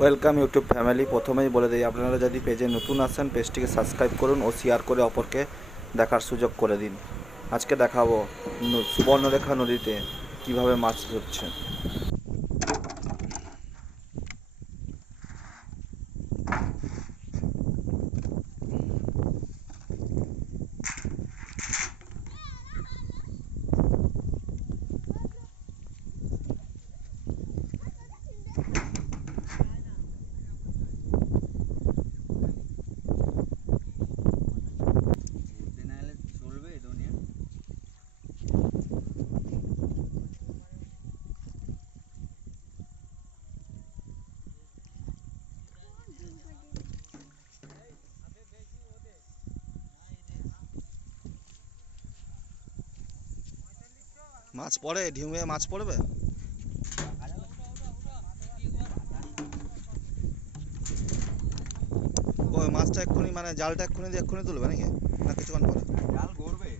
Welcome YouTube family. প্রথমেই বলে দিই, আপনারা যদি পেজে নতুন আসেন পেজটিকে সাবস্ক্রাইব করুন ও শেয়ার করে অপরকে দেখার সুযোগ করে দিন। আজকে দেখাবো সুবর্ণরেখা নদীতে কিভাবে মাছ ধরছে। মাছ পড়ে, ঢিউয়ে মাছ পড়বে। ওই মাছটা এক্ষুনি মানে জালটা এক্ষুনি দিয়ে এক্ষুনি তুলবে নাকি, না কিছুক্ষণ পরে? জাল ঘুরবে,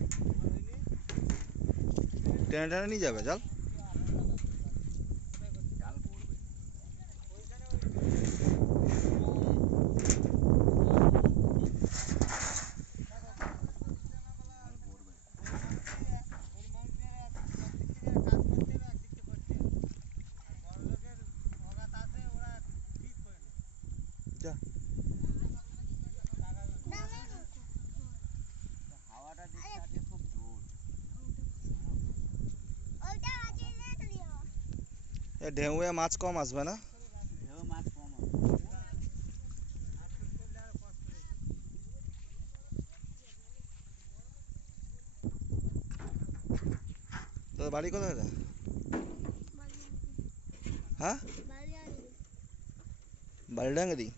টেনে টেনে নিয়ে যাবে জাল। জাল ঘুরবে। যা। হাওয়াটা দিচ্ছে আজকে খুব জোর। এ ঢেউয়ে মাছ কম আসবে না? ঢেউ মাছ কম হবে। তোর বাড়ি কোথায় রে? হ্যাঁ, বালডাঙ্গি।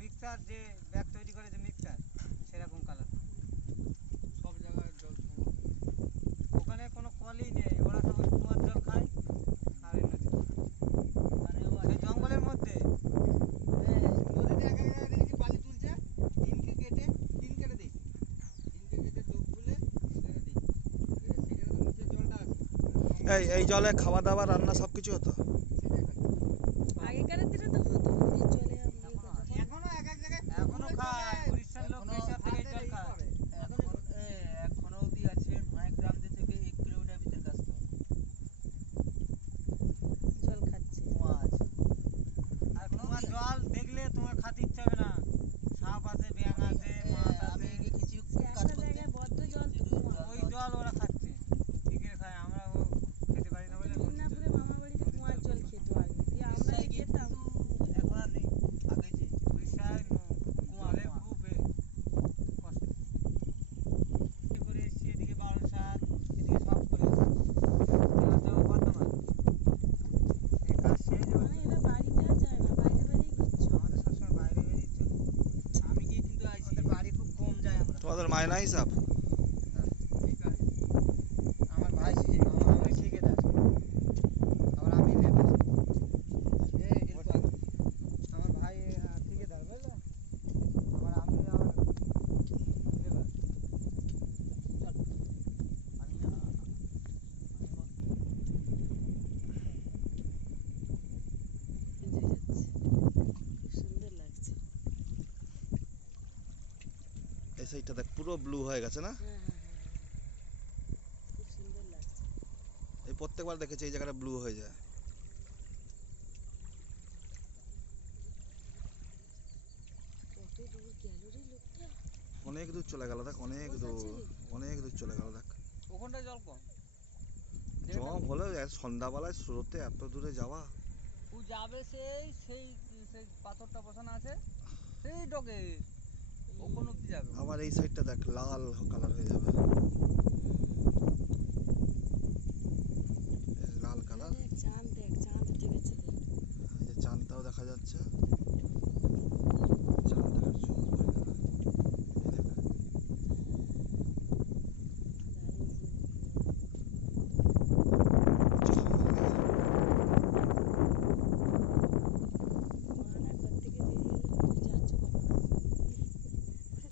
মিক্সার যে ব্যাগ তৈরি করে যে মিক্সার সেরকম কালার। সব জায়গায় জল ওখানে কোনো কলই নেই, ওরা সব কুয়ার জল খায়। আর এই জঙ্গলের মধ্যে নদীতে এক এক জায়গায় দেখেছি বালি তুলছে, তিনকে কেটে দিই, ডুব খুলে সেখানে দিই, সেখানে তো নিচে জলটা আছে। এই জলে খাওয়া দাওয়া রান্না সব কিছু হতো। আগেকার দিনে তো হতো নদীর জলে এখনো এক এক জায়গায় এখনো খায়, উড়িষ্যার লোক উড়িষ্যা থেকে জল খায়। এখনো অবধি আছে, নয় গ্রাম থেকে 1 কিলোমিটার ভিতরে কাছতে হবে জল খাচ্ছে মাছ। আর তোমার জল দেখলে তোমার খাতে ইচ্ছে হবে না। সাপ আছে, ব্যাঙ আছে, মাছ আছে। আমি দেখেছি তোমাদের মায়না হিসাব? ঠিক আছে। আমার ভাই আমি ঠিকাদার, আবার আমি লেবার। আমার ভাই ঠিকাদার, বুঝলো? আবার আমি লেবার। ভিজে যাচ্ছে, খুব সুন্দর লাগছে। এই সাইডটা দেখ পুরো ব্লু হয়ে গেছে না? হ্যাঁ হ্যাঁ হ্যাঁ হ্যাঁ, খুব সুন্দর লাগছে। এই প্রত্যেকবার দেখেছি এই জায়গাটা ব্লু হয়ে যায়। কত দূর গেল রে লোকটা। অনেক দূর চলে গেল দেখ, অনেক বস দূর, আছে রে। অনেক দূর চলে গেল দেখ। ওখানটায় জল কম। জম হলে সন্ধ্যাবেলায় স্রোতে এত দূরে যাওয়া। ও যাবে সেই সেই সেই পাথরটা বসানো আছে সেই ডগে ওখান অব্দি যাবে ও। আবার এই সাইডটা দেখ লাল কালার হয়ে যাবে, এই যে লাল কালার। দেখ চাঁদ, দেখ চাঁদ উঠে গেছে দেখ। এই যে চাঁদটাও দেখা যাচ্ছে। চাঁদ দেখার জন্য করে দেবে। এই দেখ। দারুণ সুন্দর। মানা ঘর থেকে বেরিয়ে এলে তুমি যাচ্ছ কখন আসবে?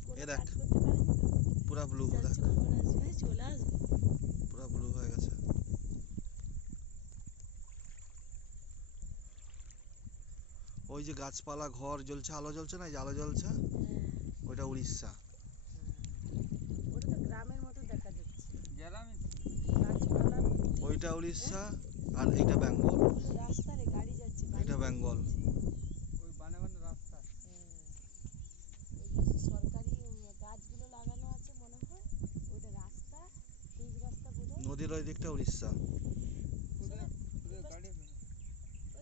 কোনো এ দেখ। কাজ করতে পারেনি তো। পুরা ব্লু দেখ, যাচ্ছ কখন আসবে? এই চলে আসবে। পুরা ব্লু হয়ে গেছে। ওই যে গাছপালা ঘর জ্বলছে, আলো জ্বলছে না, এই যে আলো জ্বলছে, হ্যাঁ ওইটা উড়িষ্যা। হ্যাঁ, ওটা তো গ্রামের মতো দেখা যাচ্ছে, গেলাম গাছপালা ভর্তি। ওইটা উড়িষ্যা আর এইটা বেঙ্গল। ওগুলো রাস্তা রে, গাড়ি যাচ্ছে, বাড়ি এটা বেঙ্গল। যাচ্ছে। ওই বানে বানে রাস্তা। হ্যাঁ, ওই যে সরকারি গাছগুলো লাগানো আছে মনে হয়, ওইটা রাস্তা, পিচ রাস্তা বোধহয়। নদীর ওই দিকটা উড়িষ্যা। কোথায় ওই পাশ- গাড়ি ওই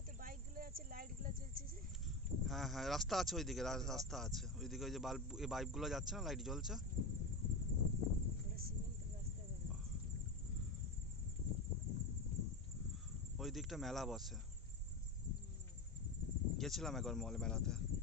তো বাইকগুলো আছে, লাইটগুলো জ্বলছে যে। হ্যাঁ হ্যাঁ, রাস্তা আছে ওইদিকে, রাস্তা আছে ওইদিকে, ওই যে বাল্ব, এই বাল্বগুলো যাচ্ছে না, লাইট জ্বলছে। ওটা সিমেন্টের রাস্তা করা আছে। ওই দিকটা মেলা বসে, হুম। গেছিলাম একবার মেলাতে।